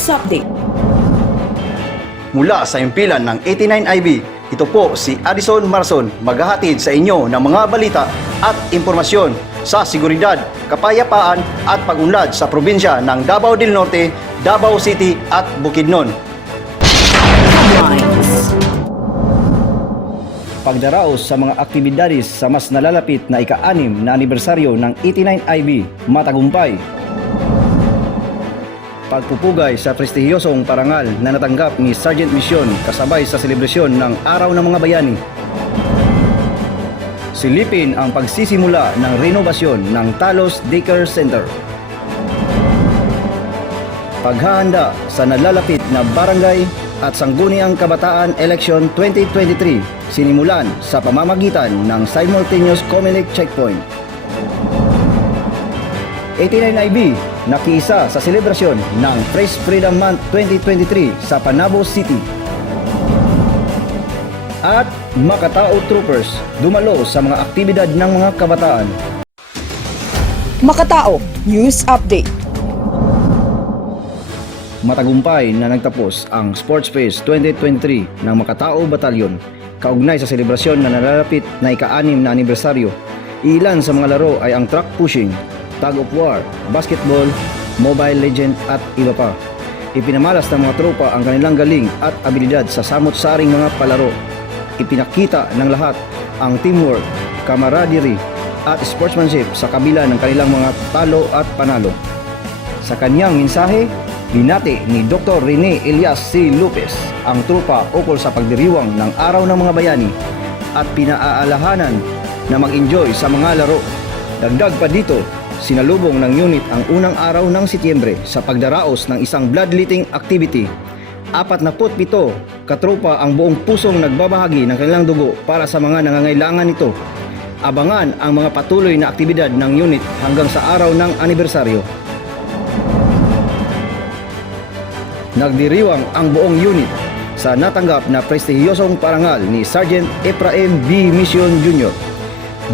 News Update. Mula sa impilan ng 89IB, ito po si Addison Marson maghahatid sa inyo ng mga balita at impormasyon sa seguridad, kapayapaan at pag-unlad sa probinsya ng Davao del Norte, Davao City at Bukidnon. Headlines. Pagdaraos sa mga aktibidades sa mas nalalapit na ika-6 na anibersaryo ng 89IB, matagumpay. Pagpupugay sa prestihiyosong parangal na natanggap ni Sergeant Mission kasabay sa selebrasyon ng Araw ng Mga Bayani. Silipin ang pagsisimula ng renovasyon ng Talos Daycare Center. Paghahanda sa nalalapit na barangay at sangguniang kabataan election 2023 sinimulan sa pamamagitan ng simultaneous COMELEC checkpoint. 89IB nakiisa sa selebrasyon ng Press Freedom Month 2023 sa Panabo City. At Makatao Troopers dumalo sa mga aktibidad ng mga kabataan. Makatao News Update. Matagumpay na nagtapos ang Sports Fest 2023 ng Makatao Batalyon kaugnay sa selebrasyon na nalalapit na ika-6 na anibersaryo. Ilan sa mga laro ay ang track pushing, tug of war, basketball, Mobile Legend at iba pa. Ipinamalas ng mga tropa ang kanilang galing at abilidad sa samot-saring mga palaro. Ipinakita ng lahat ang teamwork, camaraderie at sportsmanship sa kabila ng kanilang mga talo at panalo. Sa kanyang mensahe, binati ni Dr. Rene Elias C. Lopez ang tropa ukol sa pagdiriwang ng Araw ng Mga Bayani at pinaaalahanan na mag-enjoy sa mga laro. Dagdag pa dito, sinalubong ng unit ang unang araw ng Setyembre sa pagdaraos ng isang bloodletting activity. 47 katropa ang buong pusong nagbabahagi ng kanilang dugo para sa mga nangangailangan nito. Abangan ang mga patuloy na aktibidad ng unit hanggang sa araw ng anibersaryo. Nagdiriwang ang buong unit sa natanggap na prestihiyosong parangal ni Sergeant Ephraim B. Mission Jr.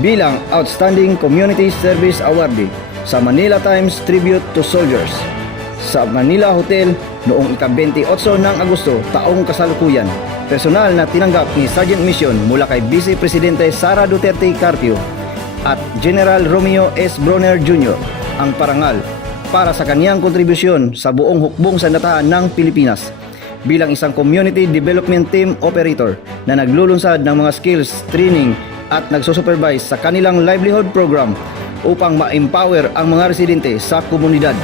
bilang Outstanding Community Service Awardee sa Manila Times Tribute to Soldiers sa Manila Hotel noong ika-28 ng Agosto taong kasalukuyan. Personal na tinanggap ni Sergeant Mission mula kay Vice Presidente Sara Duterte Carpio at General Romeo S. Bronner Jr. ang parangal para sa kaniyang kontribusyon sa buong hukbong sandataan ng Pilipinas bilang isang Community Development Team Operator na naglulunsad ng mga skills training at nagsusupervise sa kanilang livelihood program upang ma-empower ang mga residente sa komunidad.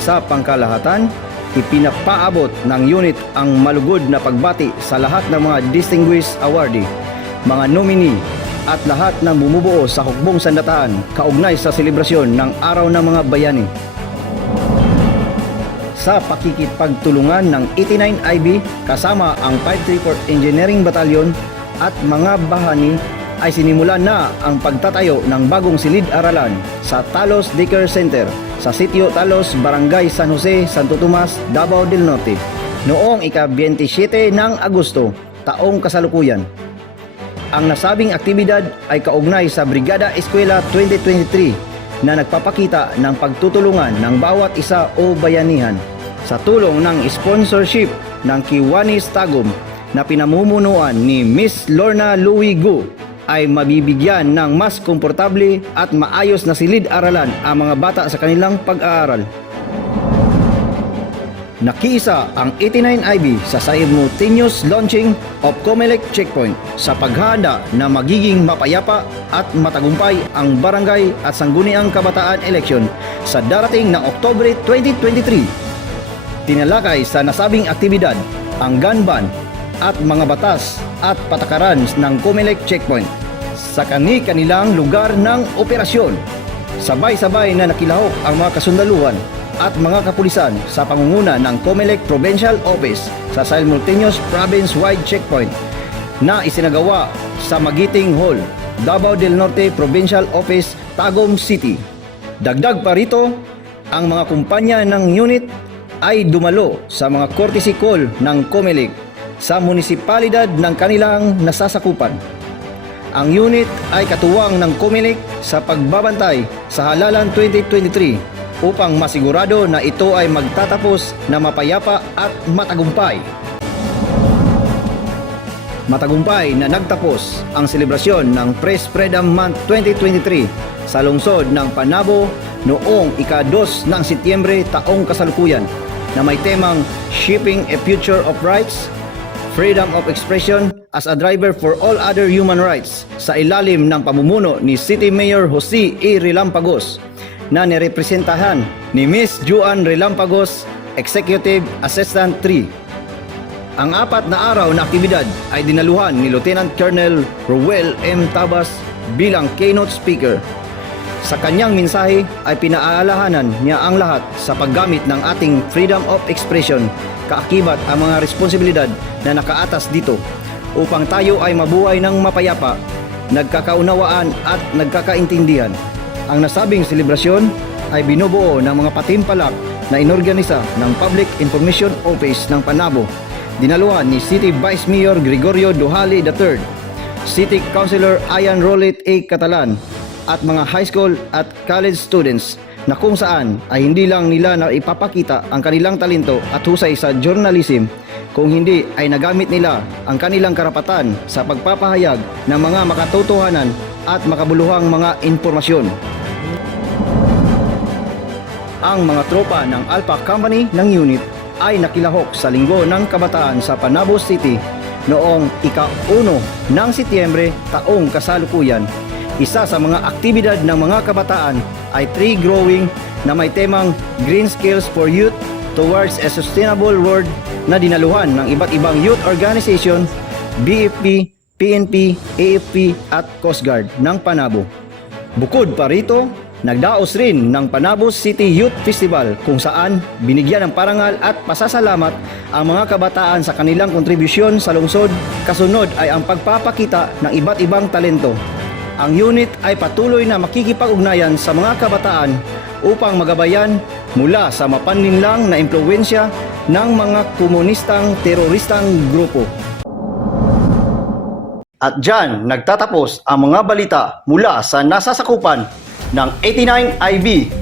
Sa pangkalahatan, ipinapaabot ng unit ang malugod na pagbati sa lahat ng mga distinguished awardee, mga nominee at lahat ng bumubuo sa hukbong sandataan kaugnay sa selebrasyon ng Araw ng Mga Bayani. Sa pakikipagtulungan ng 89IB kasama ang 534 Engineering Battalion at mga bahani ay sinimula na ang pagtatayo ng bagong silid-aralan sa Talos Daycare Center sa Sitio Talos, Barangay San Jose, Santo Tomas, Davao del Norte noong ika-27 ng Agosto taong kasalukuyan. Ang nasabing aktibidad ay kaugnay sa Brigada Eskwela 2023 na nagpapakita ng pagtutulungan ng bawat isa o bayanihan sa tulong ng sponsorship ng Kiwanis Tagum na pinamumunuan ni Miss Lorna Louie Gu ay mabibigyan ng mas komportable at maayos na silid-aralan ang mga bata sa kanilang pag-aaral. Nakiisa ang 89IB sa simultaneous launching of COMELEC checkpoint sa paghahanda na magiging mapayapa at matagumpay ang barangay at sangguniang kabataan election sa darating na Oktubre 2023. Tinalakay sa nasabing aktibidad ang gun ban at mga batas at patakaran ng COMELEC checkpoint sa kani-kanilang lugar ng operasyon. Sabay-sabay na nakilahok ang mga kasundaluhan at mga kapulisan sa pangunguna ng COMELEC Provincial Office sa simultaneous province-wide checkpoint na isinagawa sa Magiting Hall, Davao del Norte Provincial Office, Tagum City. Dagdag pa rito, ang mga kumpanya ng unit ay dumalo sa mga courtesy call ng COMELEC sa munisipalidad ng kanilang nasasakupan. Ang unit ay katuwang ng COMELEC sa pagbabantay sa Halalan 2023 upang masigurado na ito ay magtatapos na mapayapa at matagumpay. Matagumpay na nagtapos ang selebrasyon ng Press Freedom Month 2023 sa lungsod ng Panabo noong ika-2 ng Setyembre taong kasalukuyan na may temang Shaping a Future of Rights, Freedom of Expression as a Driver for All Other Human Rights sa ilalim ng pamumuno ni City Mayor Jose E. Relampagos na nirepresentahan ni Miss Juan Relampagos, Executive Assistant 3. Ang 4 na araw na aktibidad ay dinaluhan ni Lieutenant Colonel Roel M. Tabas bilang keynote speaker. Sa kanyang mensahe ay pinaalahanan niya ang lahat sa paggamit ng ating freedom of expression, kaakibat ang mga responsibilidad na nakaatas dito upang tayo ay mabuhay ng mapayapa, nagkakaunawaan at nagkakaintindihan. Ang nasabing selebrasyon ay binubuo ng mga patimpalak na inorganisa ng Public Information Office ng Panabo, dinaluhan ni City Vice Mayor Gregorio Duhali III, City Councilor Ayan Rolet A. Catalan, at mga high school at college students na kung saan ay hindi lang nila na ipapakita ang kanilang talento at husay sa journalism, kung hindi ay nagamit nila ang kanilang karapatan sa pagpapahayag ng mga makatotohanan at makabuluhang mga impormasyon. Ang mga tropa ng Alpha Company ng unit ay nakilahok sa Linggo ng Kabataan sa Panabo City noong ika-1 ng Setyembre taong kasalukuyan. Isa sa mga aktibidad ng mga kabataan ay tree growing na may temang Green Skills for Youth Towards a Sustainable World na dinaluhan ng iba't ibang youth organization, BFP, PNP, AFP at Coast Guard ng Panabo. Bukod pa rito, nagdaos rin ng Panabo City Youth Festival kung saan binigyan ng parangal at pasasalamat ang mga kabataan sa kanilang kontribusyon sa lungsod. Kasunod ay ang pagpapakita ng iba't ibang talento. Ang unit ay patuloy na makikipag-ugnayan sa mga kabataan upang magabayan mula sa mapanlinlang na impluwensya ng mga komunistang teroristang grupo. At dyan nagtatapos ang mga balita mula sa nasasakupan ng 89 IB